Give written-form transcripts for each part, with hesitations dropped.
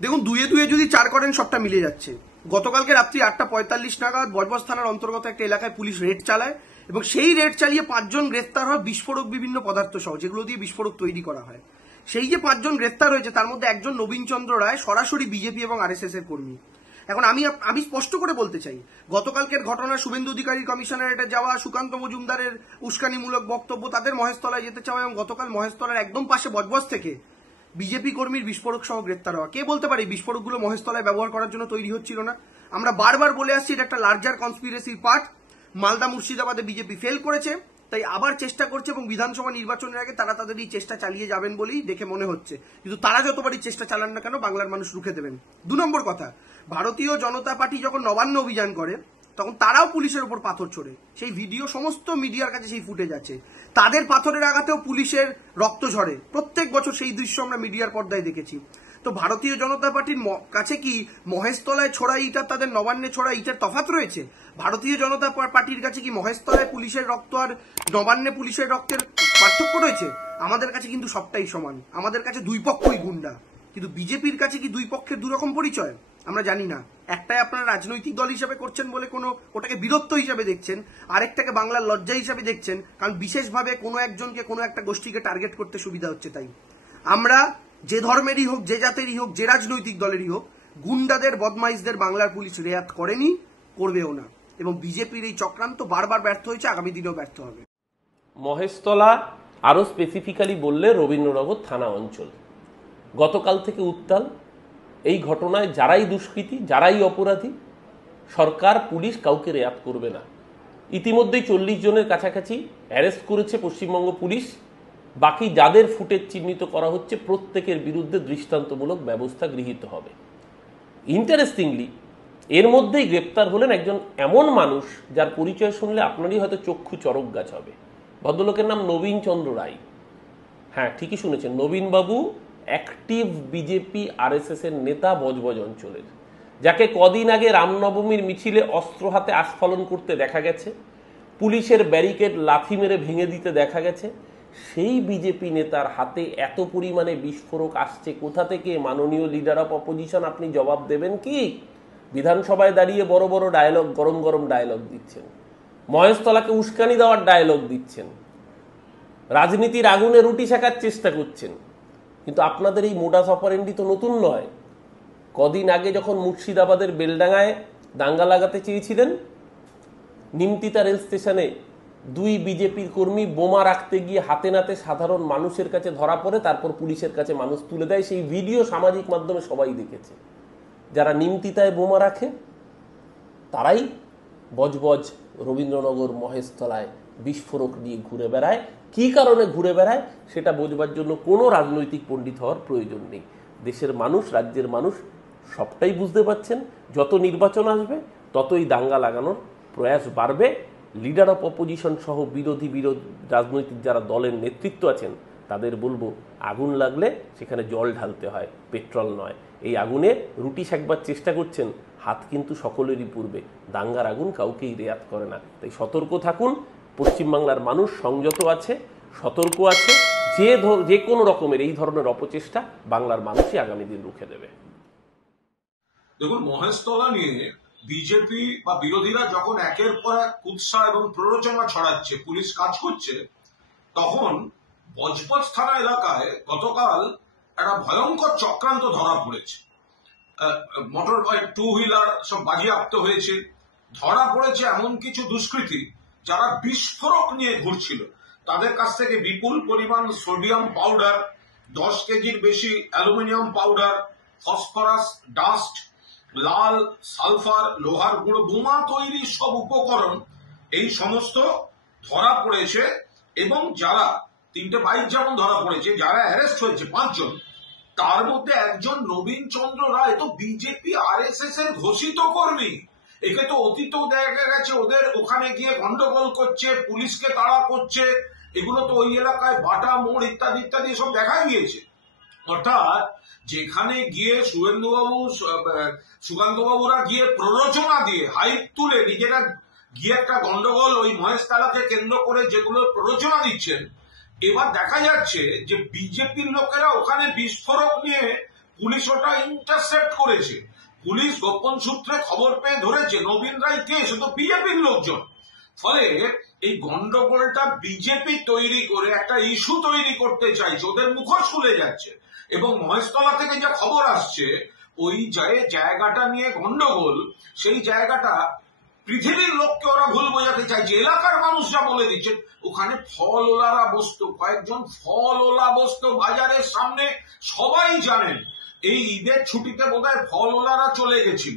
দেখুন, দুয়ে দুয়ে যদি 4 করেন সবটা মিলে যাচ্ছে। গতকালকে রাত্রি 8:45 নাগাদ বজবজ থানার অন্তর্গত একটা এলাকায় পুলিশ রেড চালায় এবং সেই রেড চালিয়ে 5 জন গ্রেফতার হয় বিস্ফোরক বিভিন্ন পদার্থ সহ, যেগুলো দিয়ে বিস্ফোরক তৈরি করা হয়। সেই যে 5 জন গ্রেফতার হয়েছে তার মধ্যে একজন নবীন চন্দ্র রায়, সরাসরি বিজেপি এবং আরএসএস এর কর্মী। এখন আমি স্পষ্ট করে বলতে চাই, গতকালকের ঘটনা, শুভেন্দু অধিকারী কমিশনারেটে যাওয়া, সুকান্ত মজুমদারের উস্কানিমূলক বক্তব্য, তাদের মহেশতলায় যেতে চাওয়া এবং গতকাল মহেশতলার একদম পাশে বজবজ থেকে বিজেপি কর্মীর বিস্ফোরক সহ গ্রেপ্তার হওয়া, কে বলতে পারে বিস্ফোরকগুলো মহেশতলায় ব্যবহার করার জন্য তৈরি হচ্ছিল না? আমরা বারবার বলে আসছি এটা একটা লার্জার কনস্পিরেসির পার্ট। মালদা মুর্শিদাবাদে বিজেপি ফেল করেছে, তাই আবার চেষ্টা করছে এবং বিধানসভা নির্বাচনের আগে তারা তাদের এই চেষ্টা চালিয়ে যাবেন বলেই দেখে মনে হচ্ছে। কিন্তু তারা যতবারই চেষ্টা চালান না কেন, বাংলার মানুষ রুখে দেবেন। 2 নম্বর কথা, ভারতীয় জনতা পার্টি যখন নবান্ন অভিযান করে তখন তারাও পুলিশের উপর পাথর ছোড়ে। সেই ভিডিও সমস্ত মিডিয়ার কাছে, সেই ফুটেজ আছে। তাদের পাথরের আঘাতেও পুলিশের রক্ত ঝরে। প্রত্যেক বছর সেই দৃশ্য আমরা মিডিয়ার পর্দায় দেখেছি। তো ভারতীয় জনতা পার্টির কাছে কি মহেশতলায় ছোড়া ইট আর তাদের নবান্নে ছোড়া ইটের তফাৎ রয়েছে? ভারতীয় জনতা পার্টির কাছে কি মহেশতলায় পুলিশের রক্ত আর নবান্নে পুলিশের রক্তের পার্থক্য রয়েছে? আমাদের কাছে কিন্তু সবটাই সমান। আমাদের কাছে দুই পক্ষই গুন্ডা। কিন্তু বিজেপির কাছে কি দুই পক্ষের দুরকম পরিচয়? আমরা জানি না। একটাই আপনারা রাজনৈতিক দল হিসাবে করছেন বলে কোনো ওটাকে বীরত্ব হিসাবে দেখছেন, আরেকটাকে বাংলার লজ্জা হিসাবে দেখছেন, কারণ বিশেষভাবে কোনো একজনকে, কোনো একটা গোষ্ঠীকে টার্গেট করতে সুবিধা হচ্ছে। তাই আমরা যে ধর্মেরই হোক, যে জাতেরই হোক, যে রাজনৈতিক দলেরই হোক, গুন্ডাদের, বদমাইশদের বাংলার পুলিশ রেয়াত করেনি, করবেও না। এবং বিজেপির এই চক্রান্ত বারবার ব্যর্থ হয়েছে, আগামী দিনেও ব্যর্থ হবে। মহেশতলা, আরো স্পেসিফিক্যালি বললে রবীন্দ্রনগর থানা অঞ্চল গতকাল থেকে উত্তাল। এই ঘটনায় যারাই দুষ্কৃতী, যারাই অপরাধী, সরকার, পুলিশ কাউকে রেয়াত করবে না। ইতিমধ্যেই 40 জনের কাছাকাছি অ্যারেস্ট করেছে পশ্চিমবঙ্গ পুলিশ। বাকি যাদের ফুটেজ চিহ্নিত করা হচ্ছে প্রত্যেকের বিরুদ্ধে দৃষ্টান্তমূলক ব্যবস্থা গৃহীত হবে। ইন্টারেস্টিংলি এর মধ্যেই গ্রেপ্তার হলেন একজন এমন মানুষ যার পরিচয় শুনলে আপনারই হয়তো চক্ষু চরক গাছ হবে। ভদ্রলোকের নাম নবীন চন্দ্র রায়। হ্যাঁ, ঠিকই শুনেছেন, নবীনবাবু অ্যাক্টিভ বিজেপি আরএসএস এর নেতা বজবজ অঞ্চলের, যাকে কদিন আগে রামনবমীর মিছিলে অস্ত্র হাতে আস্ফালন করতে দেখা গেছে, পুলিশের ব্যারিকেড লাথি মেরে ভেঙে দিতে দেখা গেছে। সেই বিজেপি নেতার হাতে এত পরিমাণে বিস্ফোরক আসছে কোথা থেকে? মাননীয় লিডার অফ অপোজিশন, আপনি জবাব দেবেন কি? বিধানসভায় দাঁড়িয়ে বড় বড় ডায়লগ, গরম গরম ডায়লগ দিচ্ছেন, মহেশতলাকে উস্কানি দেওয়ার ডায়লগ দিচ্ছেন, রাজনীতির আগুনে রুটি শেখার চেষ্টা করছেন। কিন্তু আপনাদের এই মোডাস অপারেন্ডি তো নতুন নয়। কদিন আগে যখন মুর্শিদাবাদের বেলডাঙ্গায় দাঙ্গা লাগাতে চেয়েছিলেন, নিমতিতা রেল স্টেশনে 2 বিজেপির কর্মী বোমা রাখতে গিয়ে হাতে নাতে সাধারণ মানুষের কাছে ধরা পড়ে, তারপর পুলিশের কাছে মানুষ তুলে দেয়। সেই ভিডিও সামাজিক মাধ্যমে সবাই দেখেছে। যারা নিমতিতায় বোমা রাখে তারাই বজবজ, রবীন্দ্রনগর, মহেশতলায় বিস্ফোরক নিয়ে ঘুরে বেড়ায়। কি কারণে ঘুরে বেড়ায় সেটা বোঝবার জন্য কোনো রাজনৈতিক পণ্ডিত হওয়ার প্রয়োজন নেই। দেশের মানুষ, রাজ্যের মানুষ সবটাই বুঝতে পারছেন। যত নির্বাচন আসবে ততই দাঙ্গা লাগানোর প্রয়াস বাড়বে। লিডার অফ অপোজিশন সহ বিরোধী রাজনৈতিক যারা দলের নেতৃত্ব আছেন তাদের বলবো, আগুন লাগলে সেখানে জল ঢালতে হয়, পেট্রোল নয়। এই আগুনে রুটি সেকবার চেষ্টা করছেন, হাত কিন্তু সকলেরই পূর্বে। দাঙ্গার আগুন কাউকেই রেয়াত করে না। তাই সতর্ক থাকুন। পশ্চিমবাংলার মানুষ সংযত আছে, সতর্ক আছে। যে কোনো রকমের এই ধরনের অপচেষ্টা বাংলার মানুষই আগামী দিন রুখে দেবে। দেখুন, মহেশতলা নিয়ে বিজেপি বা বিরোধীরা যখন একের পর এক কুৎসা এবং প্ররোচনা ছড়াচ্ছে, পুলিশ কাজ করছে, তখন বজবজ থানা এলাকায় গতকাল একটা ভয়ঙ্কর চক্রান্ত ধরা পড়েছে। মোটর বাইক, 2 হুইলার সব বাজেয়াপ্ত হয়েছে। ধরা পড়েছে এমন কিছু দুষ্কৃতী যারা বিস্ফোরক নিয়ে ঘুরছিল। তাদের কাছ থেকে বিপুল পরিমাণ সোডিয়াম পাউডার, 10 কেজির বেশি অ্যালুমিনিয়াম পাউডার, ফসফরাস, ডাস্ট, লাল সালফার, লোহার গুঁড়ো, বোমা তৈরি সব উপকরণ, এই সমস্ত ধরা পড়েছে। এবং যারা 3টে বাইক যেমন ধরা পড়েছে, যারা অ্যারেস্ট হয়েছে 5 জন, তার মধ্যে একজন নবীন চন্দ্র রায় তো বিজেপি আরএসএস এর ঘোষিত কর্মী। একে তো অতীতেও দেখা গেছে ওদের ওখানে গিয়ে গন্ডগোল করছে, পুলিশকে তাড়া করছে। এগুলো তো ওই এলাকায় বাটা মোড় ইত্যাদি ইত্যাদি সব দেখা গিয়েছে। অর্থাৎ যেখানে গিয়ে শুভেন্দুবাবু, সুকান্তবাবুরা গিয়ে প্ররোচনা দিয়ে, হাইপ তুলে নিজেরা গিয়ে একটা গন্ডগোল ওই মহেশতলাকে কেন্দ্র করে যেগুলো প্ররোচনা দিচ্ছেন, এবার দেখা যাচ্ছে যে বিজেপির লোকেরা ওখানে বিস্ফোরক নিয়ে পুলিশ ওটা ইন্টারসেপ্ট করেছে। পুলিশ গোপন সূত্রে খবর পেয়ে ধরেছে নবীন রায় কে, সে তো বিজেপির লোকজন। ফলে এই গন্ডগোলটা বিজেপি তৈরি করে একটা ইস্যু তৈরি করতে চাইছে, ওদের মুখোশ খুলে যাচ্ছে। এবং মহেশতলা থেকে যা খবর আসছে, ওই জায়গাটা নিয়ে গন্ডগোল, সেই জায়গাটা পৃথিবীর লোককে ওরা ভুল বোঝাতে চাইছে। এলাকার মানুষ যা বলে দিচ্ছে, ওখানে ফলওয়ালারা বসতো, কয়েকজন ফলওয়ালা বসতো বাজারের সামনে, সবাই জানেন। এই ঈদের ছুটিতে বোধহয় ফলওয়ালারা চলে গেছিল,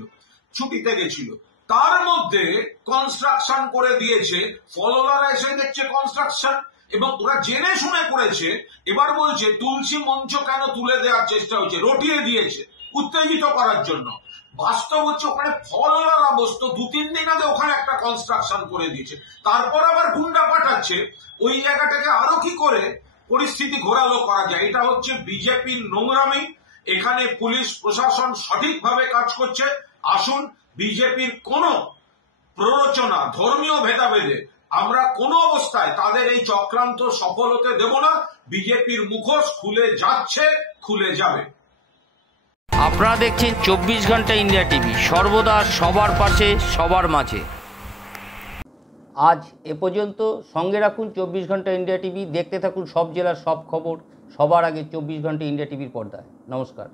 ছুটিতে গেছিল, তার মধ্যে কনস্ট্রাকশন করে দিয়েছে। ফলওয়ালারা এসে দেখছে কনস্ট্রাকশন, এবং ওরা জেনে শুনে করেছে। এবার বলছে তুলসী মঞ্চ কেন তুলে দেওয়ার চেষ্টা হয়েছে, রটিয়ে দিয়েছে উত্তেজিত করার জন্য। বাস্তব হচ্ছে ওখানে ফলওয়ালারা বসতো, 2-3 দিন আগে ওখানে একটা কনস্ট্রাকশন করে দিয়েছে, তারপর আবার গুন্ডা পাঠাচ্ছে ওই জায়গাটাকে আরো কি করে পরিস্থিতি ঘোরালো করা যায়। এটা হচ্ছে বিজেপির নোংরামি। এখানে পুলিশ প্রশাসন সঠিকভাবে কাজ করছে। আসুন, বিজেপির কোন প্ররোচনা, ধর্মীয় ভেদাভেদে আমরা কোনো অবস্থায় তাদের এই চক্রান্ত সফল হতে দেব না। বিজেপির মুখোশ খুলে যাচ্ছে, খুলে যাবে। আপনারা দেখছেন 24 ঘন্টা ইন্ডিয়া টিভি, সর্বদা সবার পাশে, সবার মাঝে। আজ এ পর্যন্ত। সঙ্গে রাখুন 24 ঘন্টা ইন্ডিয়া টিভি। দেখতে থাকুন সব জেলার সব খবর সবার আগে 24 ঘন্টা ইন্ডিয়া টিভির পর্দায়। নমস্কার।